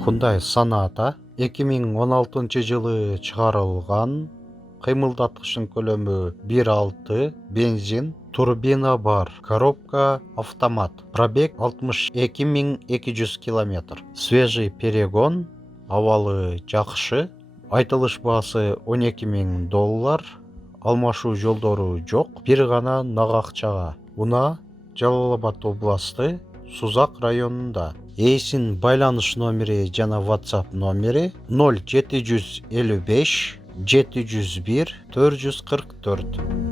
Hyundai Sonata 2016 жылы чыгарылган. Кыймылдаткычтын көлөмү 1.6, бензин, турбина бар, коробка автомат. Пробег 62.200 км. Свежий перегон, абалы жакшы. Айтылыш баасы $12.000. Алмашуу жолдору жок, бир гана нак акчага. Уна Жалал Абад областы, Сузак районунда. Ээсинин байланыш номери жана WhatsApp номери 0755 701 444.